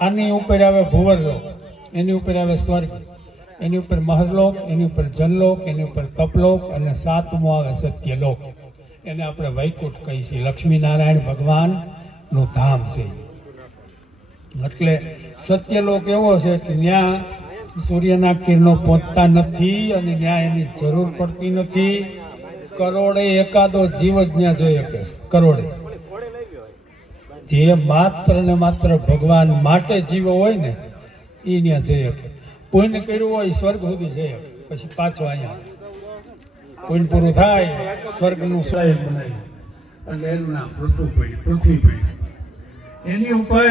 આની ઉપર આવે ભુવરલોક એની ઉપર આવે સ્વર્ગ, એની ઉપર મહરલોક, એની ઉપર જનલોક, એની ઉપર કપલોક અને સાતમો આવે સત્યલોક. એને આપણે વૈકુંઠ કહીએ છીએ. લક્ષ્મીનારાયણ ભગવાનનું ધામ છે. એટલે સત્યલોક એવો છે કે ત્યાં સૂર્યના કિરણો પહોંચતા નથી અને ત્યાં એની જરૂર પડતી નથી. કરોડે એકાદો જીવ જ ત્યાં જોઈ શકે છે. કરોડે. જે માત્ર ને માત્ર ભગવાન માટે જીવો હોય ને એ ત્યાં જઈ શકે પુણ્ય કર્યું હોય, સ્વર્ગ સુધી જઈ શકે પછી પાછો અહીંયા. પુણ્ય પૂરું થાય, સ્વર્ગનું સ્વયં બનાવ્યું એટલે એનું નામ પૃથ્વીભાઈ પૃથ્વીભાઈ એની ઉપર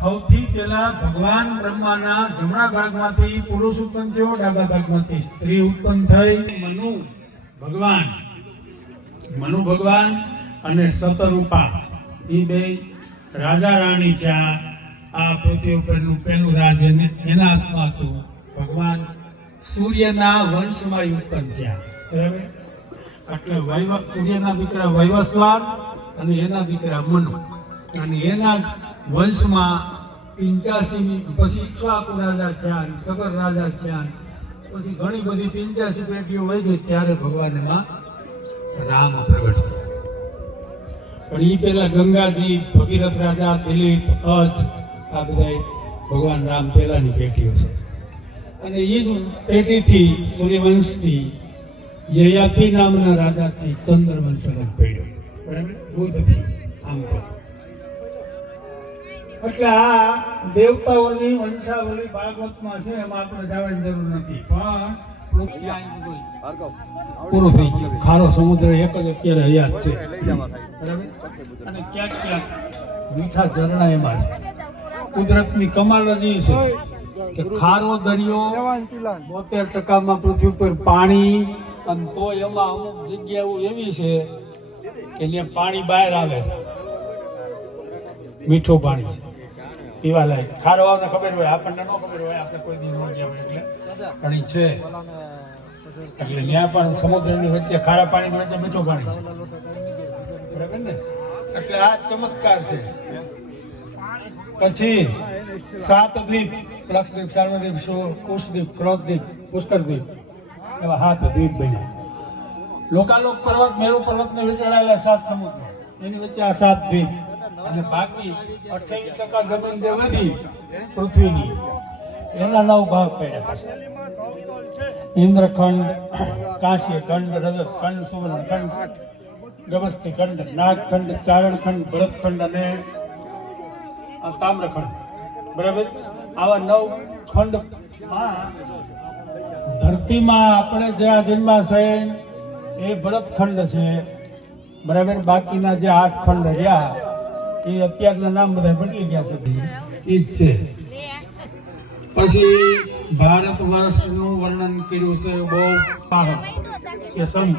સૌથી પહેલા ભગવાન બ્રહ્માના જમણા ભાગમાંથી પુરુષ ઉત્પન્ન થયો, ડાબા ભાગમાંથી સ્ત્રી ઉત્પન્ન થઈ. મનુ ભગવાન. મનુ ભગવાન અને સતરૂપા. એ બે રાજા રાણી ત્યાં આ પૃથ્વી ઉપરનું પહેલું રાજ એને હાથમાં હતું. ભગવાન સૂર્યના વંશમાં ઉત્પન્ન થયા. બરાબર? એટલે વૈવ, સૂર્યના દીકરા વૈવસ્વાન અને એના દીકરા મનુ. અને એના જ વંશમાં પિંચાસી પછી ઈક્ષ્વાકુ રાજા થયા સગર રાજા થયા પછી ઘણી બધી પિંચાસી પેટીઓ વહી ગઈ. ત્યારે ભગવાનમાં રામ પ્રગટ થયા. પણ એ પહેલા ગંગાજી, ભગીરથ રાજા, દિલીપ અજ આ બધા ભગવાન રામ પહેલાની પેટીઓ છે. અને એ જ પેટીથી સૂર્યવંશથી યયાતિ નામના રાજાથી ચંદ્રવંશ અલગ પડ્યો. બરાબર? બુદ્ધથી આમ તો. એટલે આ દેવતાઓની વંશાવલી ભાગવતમાં છે, એમાં આપણે જવાની જરૂર નથી. પણ પૂરું થઈ ગયું. ખારો સમુદ્ર એક જ અત્યારે હયાત છે. બરાબર? અને ક્યાંક ક્યાંક મીઠા ઝરણા એમાં છે. કુદરતની કમાલ જ છે કે ખારો દરિયો બોતેર ટકામાં પૃથ્વી પર પાણી અને તો એમાં અમુક જગ્યાઓ એવી છે કે ત્યાં પાણી બહાર આવે. મીઠું પાણી છે. પીવા લાયક ખારો આવને ખબર હોય, આપણને ન ખબર હોય, આપણે કોઈ દી ન ગયા હોય એટલે. પણ છે. એટલે ત્યાં પણ સમુદ્રની વચ્ચે, ખારા પાણીની વચ્ચે મીઠું પાણી છે. બરાબર ને? એટલે આ ચમત્કાર છે. પછી સાત દ્વીપ લક્ષદ્વીપ, સાર્વદ્વીપ કુશદ્વીપ ક્રોધદ્વીપ, પુષ્કરદ્વીપ. એવા સાત દ્વીપ બન્યા. લોકાલોક પર્વત, મેરુ પર્વતને વીંટળાયેલા સાત સમુદ્ર. એની વચ્ચે આ સાત દ્વીપ. અને બાકી અઠ્યાવીસ ટકા જમીન જે વધી, પૃથ્વીની, એના નવ ભાગ પડ્યા ઇન્દ્રખંડ, કાશી ખંડ, રજત ખંડ, સુવર્ણ ખંડ, ગમસ્તી ખંડ નાગખંડ ચારણખંડ ભરતખંડ અને તામ્રખંડ. બરાબર? આવા નવ ખંડ ધરતીમાં આપણે જે આ જન્માશય, એ ભરતખંડ છે. બરાબર? બાકીના જે આઠ ખંડ રહ્યા એ અત્યારના નામ બધા બદલી ગયા છે. એ જ છે. પછી ભારત વર્ષનું વર્ણન કર્યું છે બહુ પાહક કે સમ